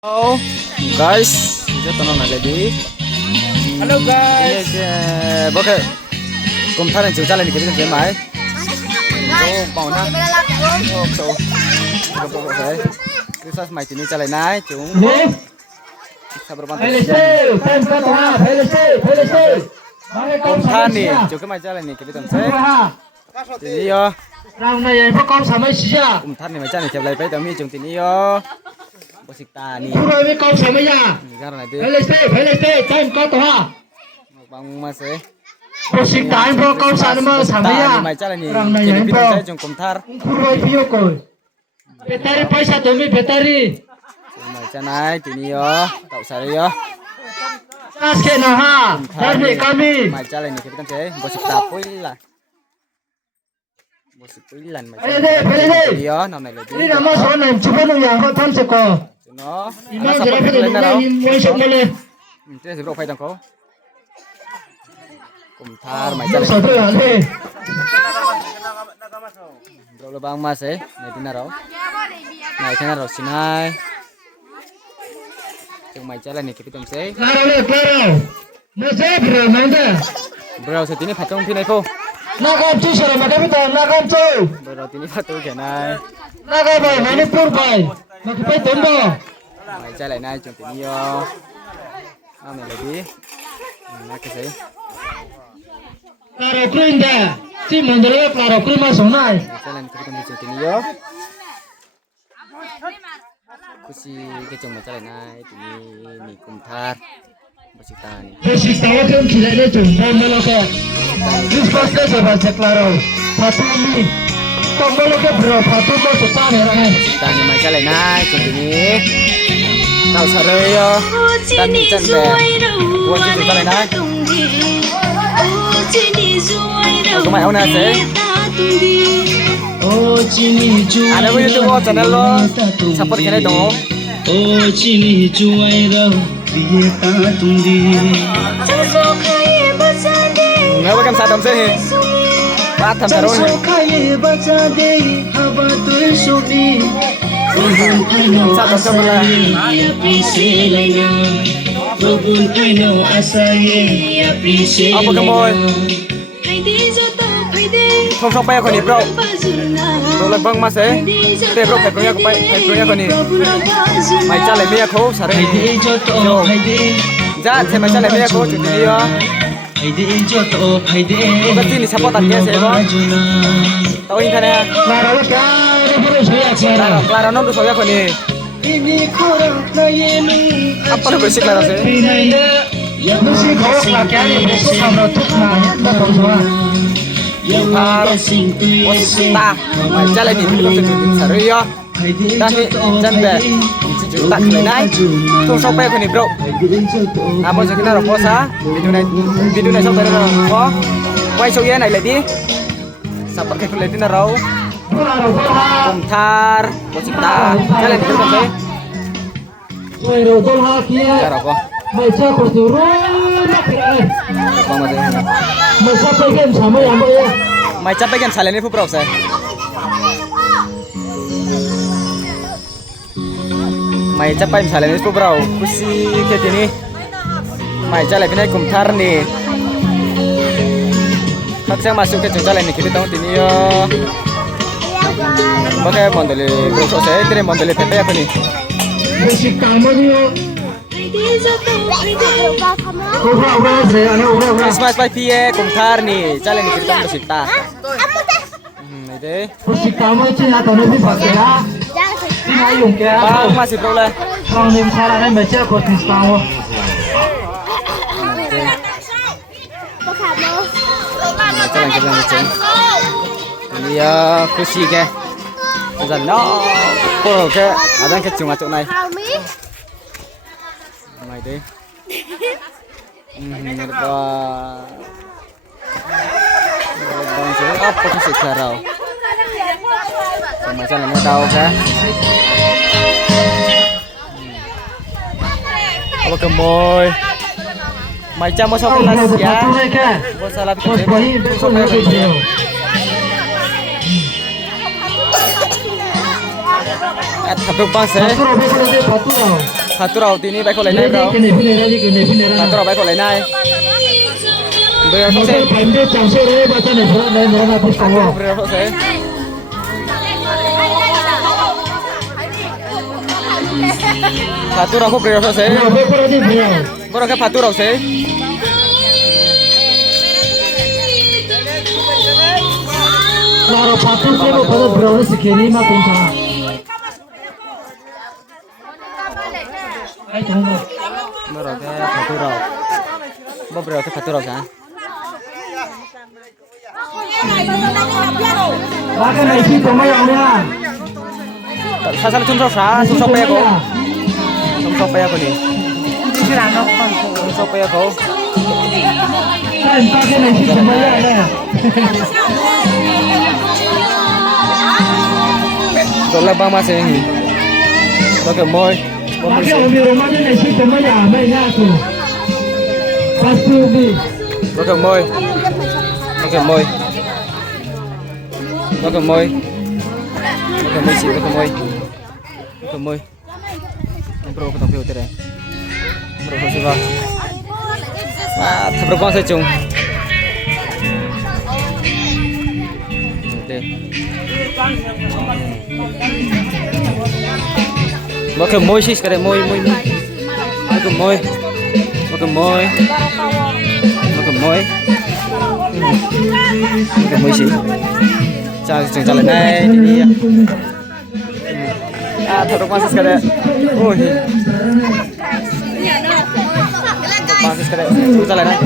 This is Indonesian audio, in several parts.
Halo guys, kita tonton lagi. Halo guys. Oke, cùng thân này chúng ta lên thì cái gì máy? Ô, bảo na. Ô, số. Oke. Kita mai ini jalan naik, chúng. Sabar bantu. Cùng thân này, chúng cái mai jalan này kita tonton. Jadi yo. Rang này em con sao mấy xí à? Cùng thân này mai jalan chụp lại với tao mi chúng tini yo. Bosikta nih. Kurang với con sao mấy à? Sekarang itu. Phải tên con tao ha. Bang Mas eh. Bosikta em con sao mà sao mấy à? Rang này em con. Jom komentar. Kurang với con. Bateri paisa tumi bateri. Macam naik ini yo, tak usah yo. Aske nah ha. Dari kami. Macam ini kita kan saya bosik tapui lah. Bosik puilan macam. Ini Yo, nama lagi. Ini nama soal yang cuba nu yang kau tham seko. No. Imam jadi pada ni yang sok mele. Itu sebab apa itu kau? Komentar macam Satu ini. ya le. Bro Bang Mas eh, naik di naro. Naik di naro sinai. Yang macam ni kita kan saya. Claro le claro. Masih bro mana? Bro saat ini patung pinai po. Nakam tu sara macam itu nakam tu. Bro ini patung kenai. Nakam bay Manipur bay. Macam bay tondo. Macam lain naik contoh ni yo. Nama lagi. Nak saya. Claro green dah. Si mandala claro green masuk nai. Macam lain kita kan contoh ni yo. Kusi kecung macam lain naik ini komentar. Bosikta ni. Bosikta tu kira dia tu. Malah This pasta sebab claro. Patu ni. Tombol ke bro, patu tu susah ni orang. Bosikta ni macam lain naik contoh ni. Tahu sare yo. Dan macam ber. Buat itu kita lain naik. Aku mai awak nasi. Ada pun YouTube channel lo. Support kena dong. Oh chini juai rau biye ta tundi. Nggak bakal sadam sih. Batam terus. Sadam sebelah. Apa kemoy? Không không bay con đi bro. Bro là băng mas eh. Te bro phải punya con đi. Mày cha lại mía khô sare. Yo. Ja, thế mày cha lại mía khô chụp video. Cái tin support ăn cái gì bro? Tao in cái này. Claro, no tu sabía con đi. Apa tu basic claro sih? Musik kau lagi ni musik sama tu mana tak tahu semua. Bosikta, macam lain ni kita sare yo. Dan ni jangan tak lain. Tu sampai con đi bro. Apa sih kita rokok sah? Video này xong tới đâu có quay số này lại đi support cái lên tin nào komentar Bosikta kalian itu kan Oi rodol ha kia. cara kok Baca kursurun nak kira. mama deh Masa pengen sama yang boleh. mai capek kan salen ini bro saya mai capek salen ini bro kusi kayak gini mai jalan ini komentar nih Kakak masuk ke jalan ini kita tahu ini yo. Pakai mondeli, bro saya itu mondeli PP apa nih? Musik kamu ni. Orang saya, anak orang. Christmas by PA komentar nih, jalan ini kita tahu Bosikta. Ini. Musik kamu cina tahu ni pakai ya. Ini ayung ke? Bang masih bro lah. Orang ni salah ni baca musik kamu. Jalan kita macam. Ini ya kusi ke. Jalan no, poro ke. Ada yang kecil macam này. Mai deh. Ini apa? Bang sih apa kusi kerau? Sama jalan ni tahu ke? Apa kemoy? Macam mau sok kelas ya? Mau salah Bos bayi betul betul dia. At habis bang saya. Betul betul dia betul. Faturau tini baik kolai nai bro. Faturau baik kolai nai. Beri apa sih? Aku beri apa sih? Faturau aku beri apa sih? Bro ke faturau sih? Claro, fatur saya pada berapa segini mah pinta. Bro ke faturau. Beri apa faturau sah? Bahkan nasi cuma yang mana? Sasal tumsok sah, tumsok pay ako. Tumsok pay ako ni. Tumsok pay ako. Kan pakai nasi cuma yang mana? Tolak bang masih ini. Pakai moy. Pakai umi rumah ni nasi cuma yang mana tu? Pasti umi. Pakai moy. Pakai moy. Pakai moy. Pakai moy sih, pakai moy. Pakai moy. Bro, aku tampil udah. Bro, aku suka. Ah, terbang saya cung. Oke. Pakai moy sih sekarang moy. Pakai moy. Pakai moy. Pakai moy. Pakai moy sih. Jangan jalan naik ini ya. Ah, terus masih sekali. Oh, masih sekali. Terus jalan naik.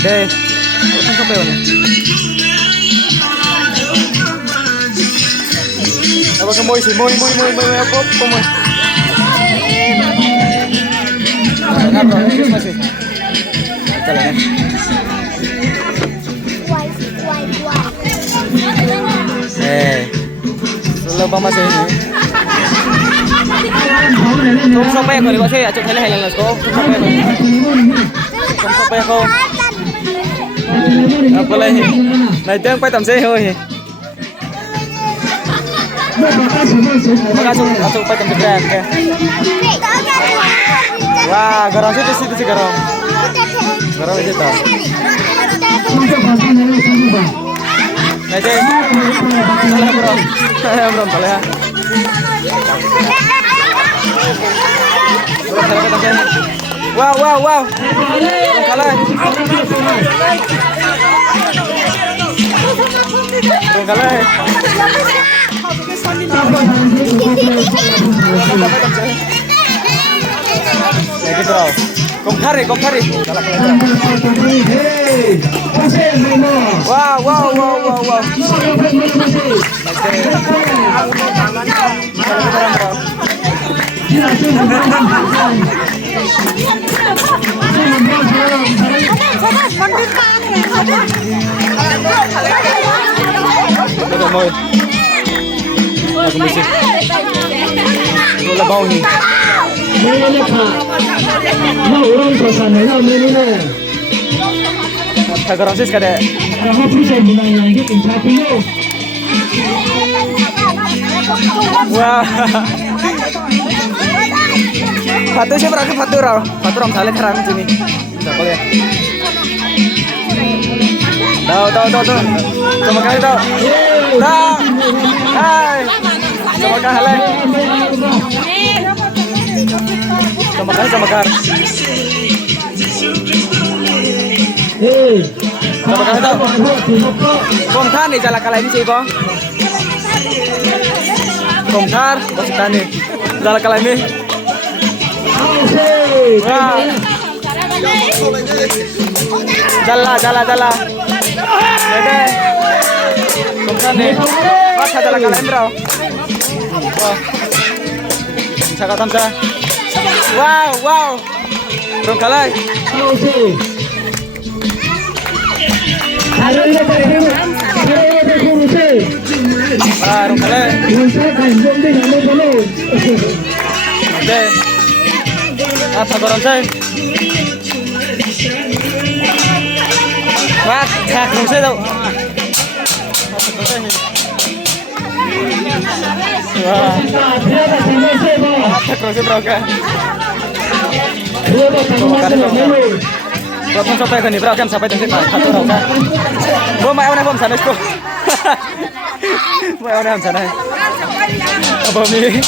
Oke. Sampai mana? Apa ke moy sih? Moy apa? Moy. Nah, masih. Jalan ya. Lubang masih ini. Tum sampai aku di sini, acuk hele let's go. Tum sampai aku. Apa lagi? Nah, itu yang pai tamseh hoy. Makasih, acuk pai tamseh berat ya. Wah, garam situ garam. Garam aja tak. Aja. Salah bro. Bro, salah ya. Wow. Kalah. Bro, kalah. Lagi bro. Komkari. Wow. Aku musik. Bola bau ni. Orang suasana ni. Garam sih sekali. Kamu bisa bilang lagi pincapi lo. Wah. Fatur siapa lagi Faturau salah keram sini. Tak boleh. Tahu. Sama kali tahu. Tahu. Hai. Sama kali. Sama kali. Sama kali tahu. Komthar nih jalan kali ini sih kok. Komthar, bos tani. Jalan kali ini. Wah. Jala. Dede. Komthar nih. Pas jalan kali ini bro. Wah. Cakap tamsa. Wow. Bro kalai. Baru kali. Oke. Apa korang saya? chạc không xe đâu. Wah, chạc không xe bro kan. Bro, sampai kan bro kan sampai tempat satu bro kan. Bro, mai orang sana itu. Mai orang sana. Apa ni?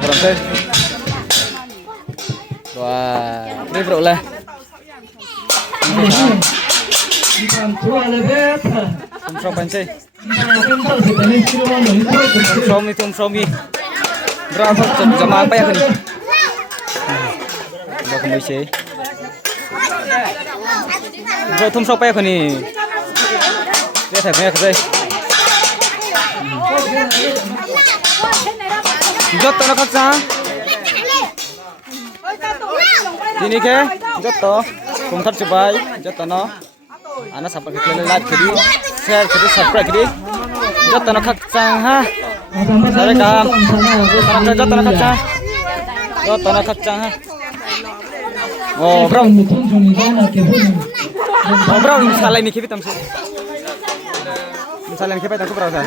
Kurang saya. Wah, ini bro lah. From pancai. From ni. Berapa jam apa ya kan? Bro kembali sih. Bro thum apa ya kan ni? Dia tak punya kerja. Jot to nak sah. Ini ke? Jot to. Kumthar cobai. Jot to no. Anak sampai ke like kiri, share kiri, subscribe kiri. Jot to nak sah ha. Sare kam. Jot to nak sah. Jot to nak sah ha. Oh bro. Oh bro, salah ini kita tamsi. Salah ini kita tak bro sah.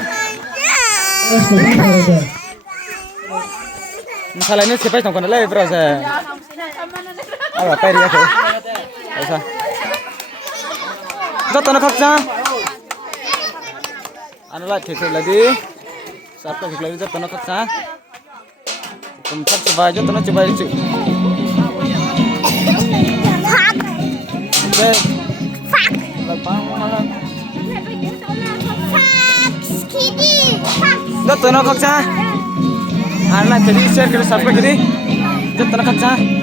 Salah ini siapa yang kena lagi bro sah. Apa peri aku? Aisyah. Jot to nak sah. Anu lah kekek lagi. Siapa kekek lagi jot to nak sah. Kumthar cobai jot to nak cobai cuy. Fuck. Lapang malam. Kitty. Jot to nak sah. Anak jadi share kiri subscribe kiri. Jot to nak sah.